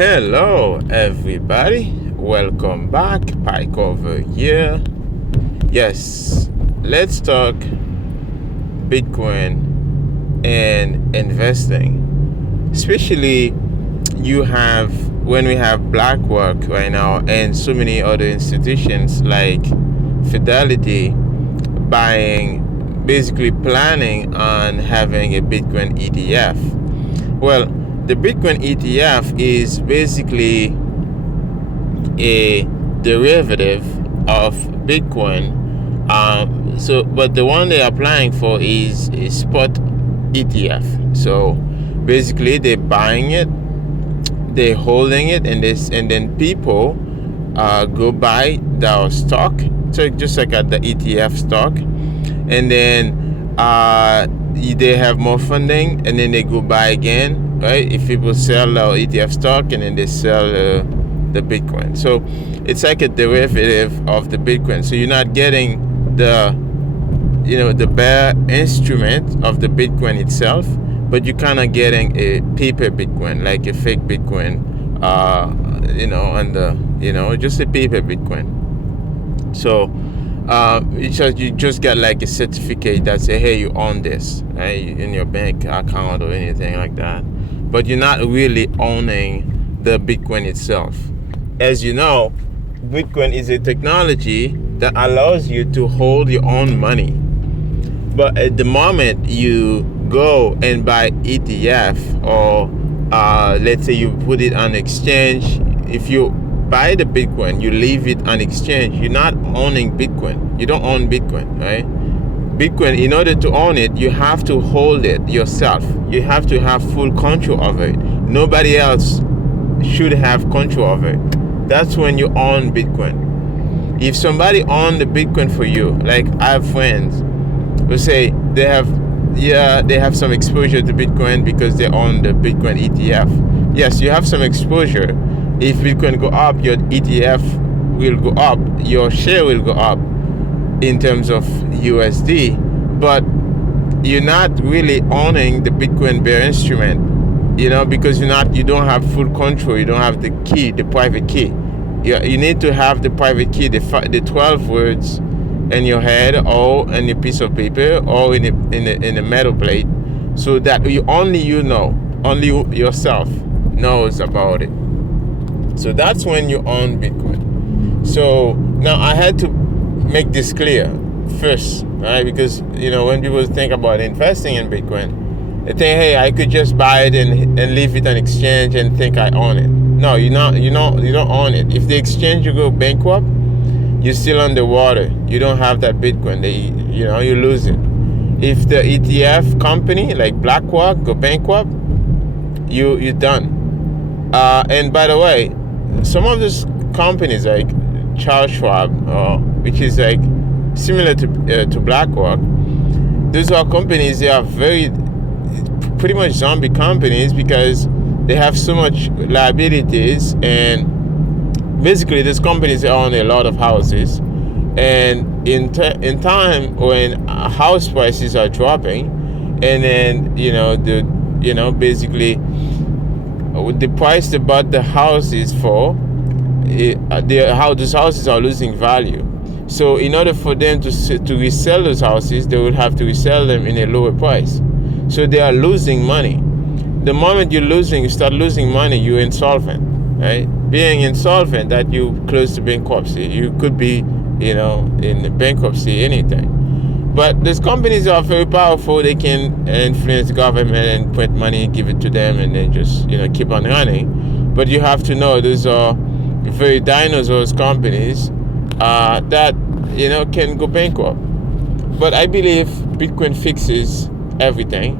Hello everybody, welcome back. PieCover here. Yes, let's talk Bitcoin and investing. Especially when we have BlackRock right now and so many other institutions like Fidelity basically planning on having a Bitcoin ETF. Well, the Bitcoin ETF is basically a derivative of Bitcoin. But the one they're applying for is a spot ETF. So basically, they're buying it, they're holding it, and then people go buy the stock, so just like at the ETF stock, and then they have more funding, and then they go buy again. Right? If people sell our ETF stock and then they sell the Bitcoin, so it's like a derivative of the Bitcoin. So you're not getting the bare instrument of the Bitcoin itself, but you're kind of getting a paper Bitcoin, like a fake Bitcoin, just a paper Bitcoin. So you just get like a certificate that say, hey, you own this, right, in your bank account or anything like that. But you're not really owning the Bitcoin itself. As you know, Bitcoin is a technology that allows you to hold your own money. But at the moment you go and buy ETF, or let's say you put it on exchange, if you buy the Bitcoin, you leave it on exchange, you're not owning Bitcoin. You don't own Bitcoin, right? Bitcoin, in order to own it, you have to hold it yourself. You have to have full control of it. Nobody else should have control of it. That's when you own Bitcoin. If somebody owns the Bitcoin for you, like I have friends who say they have some exposure to Bitcoin because they own the Bitcoin ETF. Yes, you have some exposure. If Bitcoin go up, your ETF will go up, your share will go up in terms of USD, but you're not really owning the Bitcoin bare instrument, because you don't have full control. You don't have the key, the private key. You need to have the private key, the 12 words in your head, or in a piece of paper, or in a metal plate, so that only yourself knows about it. So that's when you own Bitcoin. So now I had to make this clear first, right? Because when people think about investing in Bitcoin, they think, hey, I could just buy it and leave it on exchange and think I own it. No, you don't own it. If the exchange you go bankrupt, you're still underwater. You don't have that Bitcoin. You lose it. If the ETF company like BlackRock go bankrupt, you're done. And by the way, some of these companies like Charles Schwab, which is like similar to BlackRock, those are companies. They are pretty much zombie companies because they have so much liabilities, and basically these companies own a lot of houses, and in time when house prices are dropping, and then basically the price they bought the houses for, how those houses are losing value. So in order for them to resell those houses, they would have to resell them in a lower price. So they are losing money. The moment you start losing money, you're insolvent, right? Being insolvent, that you close to bankruptcy. You could be, in bankruptcy, anything. But these companies are very powerful. They can influence the government and print money, give it to them, and then just keep on running. But you have to know those are very dinosaurs companies that can go bankrupt. But I believe Bitcoin fixes everything.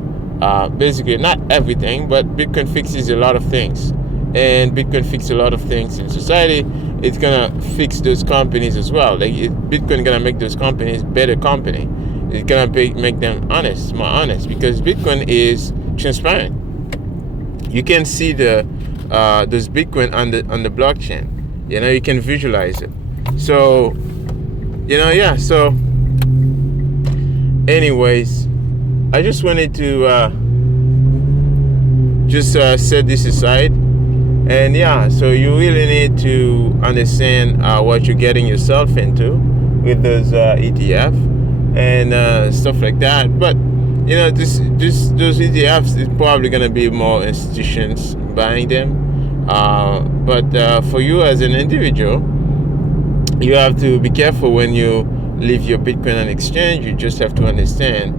Basically, not everything, but Bitcoin fixes a lot of things. And Bitcoin fixes a lot of things in society. It's gonna fix those companies as well. Bitcoin gonna make those companies better company. It's gonna make them more honest, because Bitcoin is transparent. You can see those Bitcoin on the blockchain. You can visualize it. So, So, anyways, I just wanted to set this aside And yeah, so you really need to understand what you're getting yourself into with those ETF and stuff like that. But you know, those ETFs is probably gonna be more institutions buying them. But for you as an individual, you have to be careful when you leave your Bitcoin on exchange. You just have to understand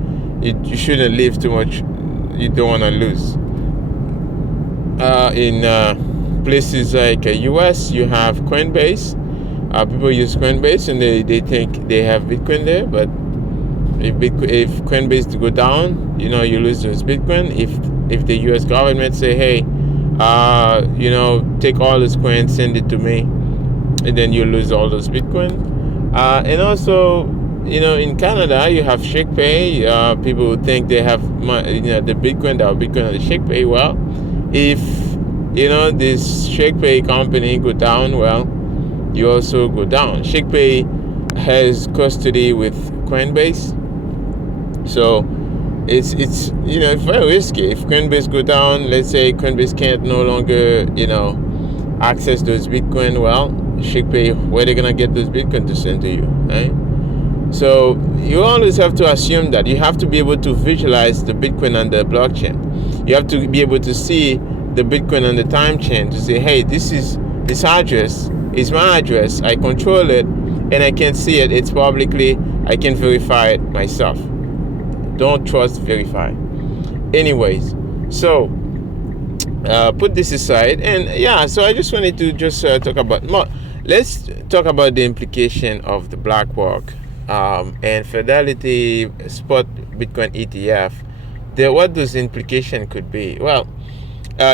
you shouldn't leave too much. You don't want to lose. In places like US, you have Coinbase. People use Coinbase and they think they have Bitcoin there, but if Coinbase go down, you know, you lose those Bitcoin. If the US government say, hey, you know, take all this coin, send it to me, and then you lose all those Bitcoin. And also, you know, in Canada, you have ShakePay. People who think they have, you know, the Bitcoin, that Bitcoin on the ShakePay. Well, if, you know, this ShakePay company go down, well, you also go down. ShakePay has custody with Coinbase, so it's you know, it's very risky. If Coinbase go down, let's say Coinbase can't no longer, you know, access those Bitcoin, well, ShakePay, where they gonna get those Bitcoin to send to you, right? So you always have to assume that you have to be able to visualize the Bitcoin on the blockchain. You have to be able to see the Bitcoin on the time chain to say, hey, this address is my address. I control it, and I can see it. It's publicly. I can verify it myself. Don't trust, verify. Anyways, so put this aside, and yeah, so I just wanted to just talk about more. Let's talk about the implication of the BlackRock and Fidelity spot Bitcoin ETF. What those implication could be? Well,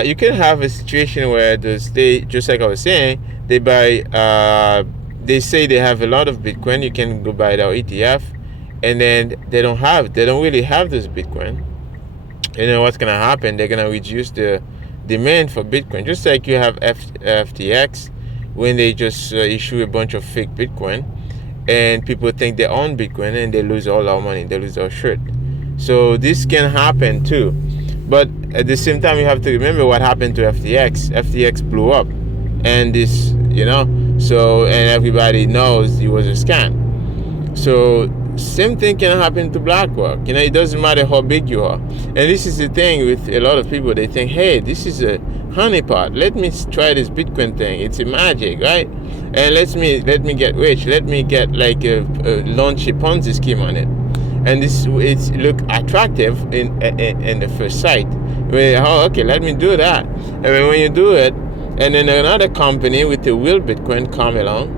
you can have a situation where they, just like I was saying, they buy, they say they have a lot of Bitcoin. You can go buy their ETF, and then they don't really have this Bitcoin. You know what's gonna happen? They're gonna reduce the demand for Bitcoin, just like you have FTX when they just issue a bunch of fake Bitcoin, and people think they own Bitcoin and they lose all our money, they lose our shirt. So this can happen too. But at the same time, you have to remember what happened to FTX. FTX blew up, and this, you know, so, and everybody knows it was a scam. So same thing can happen to BlackRock. You know, it doesn't matter how big you are. And this is the thing with a lot of people. They think, hey, this is a honeypot. Let me try this Bitcoin thing. It's a magic, right? And let me get rich. Let me get like launch a Ponzi scheme on it. And it's look attractive in the first sight. Oh, okay, let me do that. And when you do it, and then another company with the real Bitcoin come along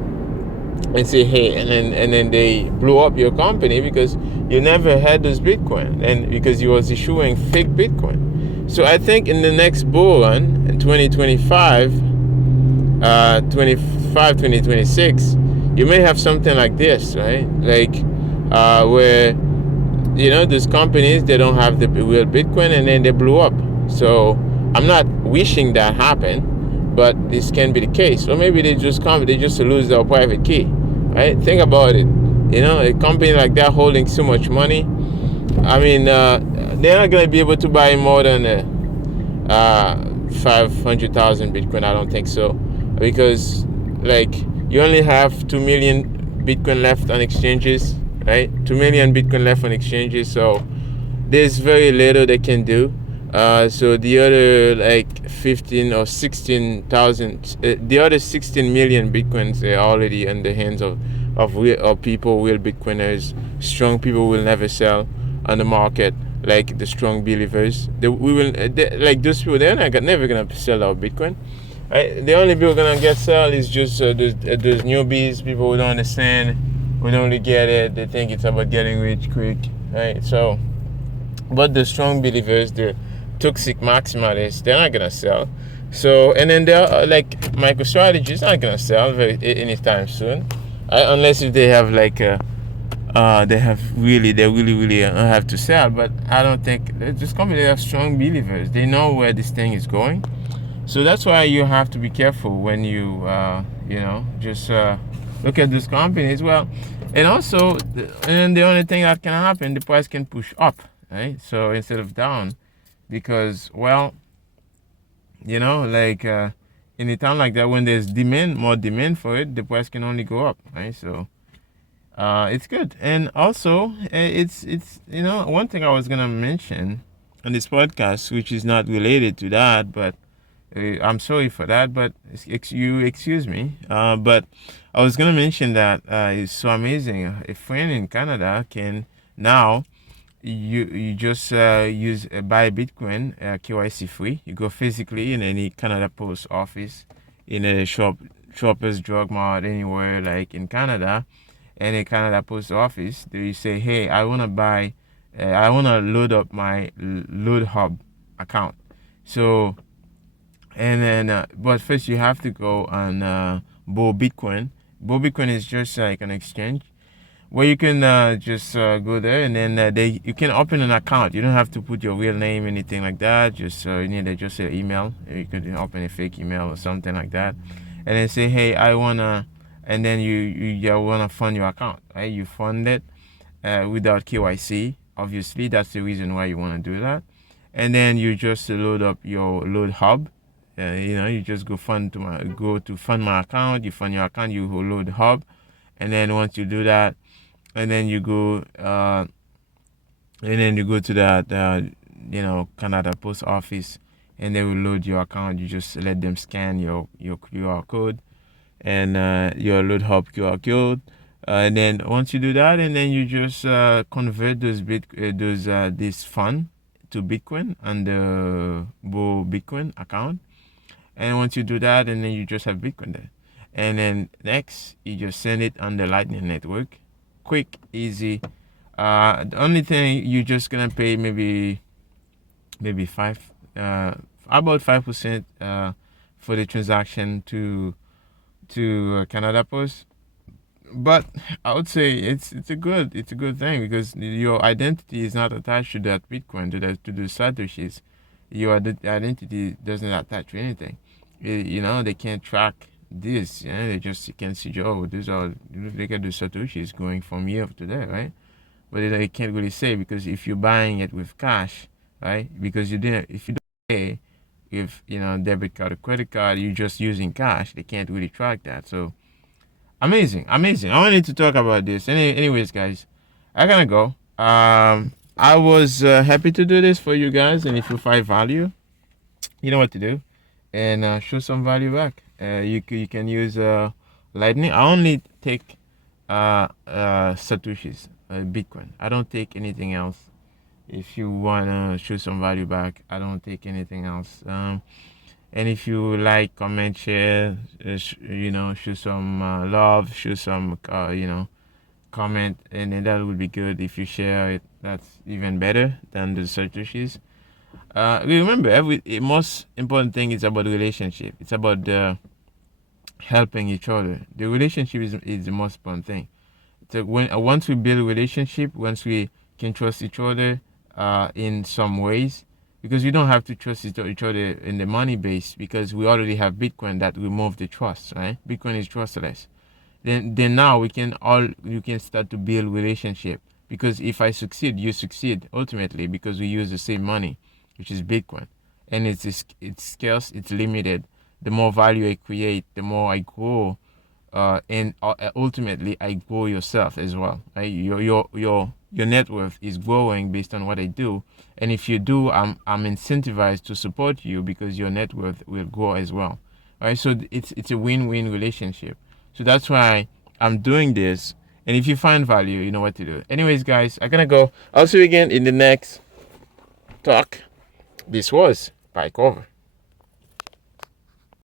and say, hey, and then they blew up your company because you never had this Bitcoin, and because you was issuing fake Bitcoin. So I think in the next bull run in 2025, 2026, you may have something like this, right? Like where, you know, these companies, they don't have the real Bitcoin, and then they blew up. So I'm not wishing that happen, but this can be the case. Or maybe they just lose their private key, right? Think about it. You know, a company like that holding so much money, I mean, they're not going to be able to buy more than 500,000 Bitcoin. I don't think so, because like you only have 2 million Bitcoin left on exchanges, right? 2 million Bitcoin left on exchanges, so there's very little they can do. So the other like 15 or 16,000, the other 16 million Bitcoins are already in the hands of people, real Bitcoiners, strong people will never sell on the market, like the strong believers. Like those people, they're never gonna sell our Bitcoin. Right? The only people gonna get sell is just those newbies, people who don't understand, who don't really get it. They think it's about getting rich quick, right? So, but the strong believers, the toxic maximalists, they're not gonna sell. So, and then they're like MicroStrategy not gonna sell anytime soon, right? Unless if they have like they really have to sell. But I don't think this company, they have strong believers. They know where this thing is going. So that's why you have to be careful when you you know, just look at this company as well. And also, and the only thing that can happen, the price can push up, right? So instead of down, because, well, you know, like in a time like that, when there's more demand for it, the price can only go up, right? So it's good. And also, it's one thing I was gonna mention on this podcast, which is not related to that, but I'm sorry for that, but you excuse me. But I was gonna mention that it's so amazing. A friend in Canada can now you just use buy Bitcoin KYC free. You go physically in any Canada Post office, in a Shoppers Drug Mart, anywhere like in Canada, any Canada Post office. Do you say, hey, I wanna buy, I wanna load up my Load Hub account. So and then, but first you have to go on Bo Bitcoin. Bo Bitcoin is just like an exchange where you can just go there, and then you can open an account. You don't have to put your real name, anything like that. Just you need just an email. You can open a fake email or something like that, and then say, hey, I wanna, and then you wanna fund your account, right? You fund it without KYC. Obviously, that's the reason why you wanna do that, and then you just load up your Load Hub. You just go to fund my account. You fund your account. You load Hub, and then once you do that, and then you go to that Canada Post Office, and they will load your account. You just let them scan your QR code and your Load Hub QR code. And then once you do that, and then you just convert this fund to Bitcoin on the Bo Bitcoin account. And once you do that, and then you just have Bitcoin there. And then next, you just send it on the Lightning Network. Quick, easy. The only thing you're just gonna pay maybe about 5% for the transaction to Canada Post. But I would say it's a good thing, because your identity is not attached to that Bitcoin, to the satoshis. Your identity doesn't attach to anything. They can't track this. They just can see, oh, they get the satoshis going from here to there, right? But they can't really say, because if you're buying it with cash, right? Because if you don't pay with debit card or credit card, you're just using cash. They can't really track that. So amazing. I wanted to talk about this. Anyways, guys, I gotta go. I was happy to do this for you guys, and if you find value, you know what to do, and show some value back. You can use Lightning. I only take satoshis, Bitcoin. I don't take anything else. If you wanna show some value back, I don't take anything else. And if you like, comment, share, show some love, show some comment, and then that would be good. If you share it, that's even better than the satoshis. Remember, the most important thing is about the relationship. It's about helping each other. The relationship is the most important thing. So once we build a relationship, once we can trust each other in some ways, because we don't have to trust each other in the money base, because we already have Bitcoin that remove the trust, right? Bitcoin is trustless. Then now you can start to build relationship, because if I succeed, you succeed ultimately, because we use the same money, which is Bitcoin, and it's scarce, it's limited. The more value I create, the more I grow, and ultimately I grow yourself as well. Right? Your net worth is growing based on what I do, and if you do, I'm incentivized to support you, because your net worth will grow as well. Right? So it's a win-win relationship. So that's why I'm doing this. And if you find value, you know what to do. Anyways, guys, I'm gonna go. I'll see you again in the next talk. This was PieCover.